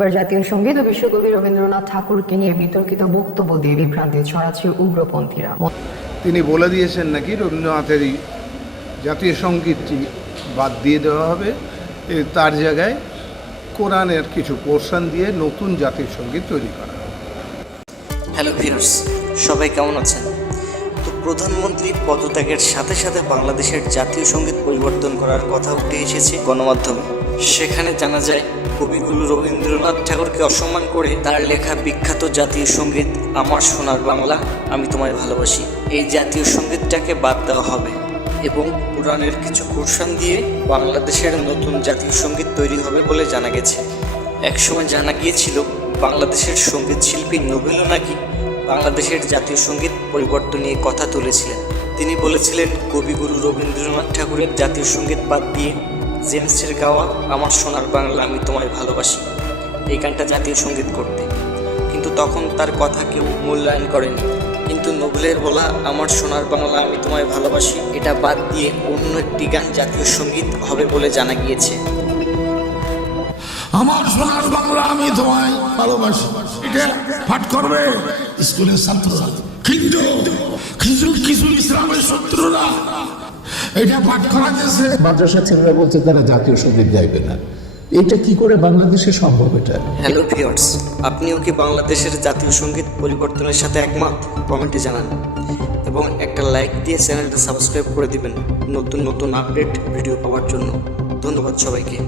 এবার জাতীয় সঙ্গীত ও বিশ্বকবি রবীন্দ্রনাথ ঠাকুরকে নিয়ে বিতর্কিত বক্তব্য দিয়ে বিভ্রান্তি ছড়াচ্ছে উগ্রপন্থীরা। তিনি বলে দিয়েছেন নাকি রবীন্দ্রনাথের এই জাতীয় সঙ্গীতটি বাদ দিয়ে দেওয়া হবে, তার জায়গায় কোরআনের কিছু পোর্শন দিয়ে নতুন জাতীয় সঙ্গীত তৈরি করা হবে। হ্যালো ভিউয়ার্স, সবাই কেমন আছেন? তো প্রধানমন্ত্রী পদত্যাগের সাথে সাথে বাংলাদেশের জাতীয় সঙ্গীত পরিবর্তন করার কথা উঠে এসেছে গণমাধ্যমে। সেখানে জানা যায় কবিগুরু রবীন্দ্রনাথ ঠাকুরকে অসম্মান করে তার লেখা বিখ্যাত জাতীয় সঙ্গীত আমার সোনার বাংলা আমি তোমায় ভালোবাসি এই জাতীয় সঙ্গীতটাকে বাদ দেওয়া হবে এবং কোরআনের কিছু পোর্শন দিয়ে বাংলাদেশের নতুন জাতীয় সঙ্গীত তৈরি হবে বলে জানা গেছে। একসময় জানা গিয়েছিল বাংলাদেশের সঙ্গীত শিল্পী নোবেলও নাকি বাংলাদেশের জাতীয় সঙ্গীত পরিবর্তন নিয়ে কথা তুলেছিলেন। তিনি বলেছিলেন কবিগুরু রবীন্দ্রনাথ ঠাকুরের জাতীয় সঙ্গীত বাদ দিয়ে জেমসের গাওয়া আমার সোনার বাংলা আমি তোমায় ভালোবাসি এই গানটা জাতীয় সঙ্গীত করতে, কিন্তু তখন তার কথা কেউ মূল্যায়ন করেনি। কিন্তু নোবেলের বলা আমার সোনার বাংলা আমি তোমায় ভালোবাসি এটা বাদ দিয়ে অন্য একটি গান জাতীয় সঙ্গীত হবে বলে জানা গিয়েছে। আমার সোনার বাংলা আমি তোমায় ভালোবাসি এটা পাঠ করবে স্কুলের ছাত্ররা, কিন্তু কিছু ইসলামের শত্রুরা এটা পাঠ করা গেছে। মাদ্রাসা ছেলেরা বলছে তারা জাতীয় সঙ্গীত গাইবে না, এটা কি করে বাংলাদেশে সম্ভব? এটা হ্যালো ভিউয়ার্স, আপনিও কি বাংলাদেশের জাতীয় সঙ্গীত পরিবর্তনের সাথে একমত? কমেন্টে জানান এবং একটা লাইক দিয়ে চ্যানেলটা সাবস্ক্রাইব করে দিবেন নতুন নতুন আপডেট ভিডিও পাওয়ার জন্য। ধন্যবাদ সবাইকে।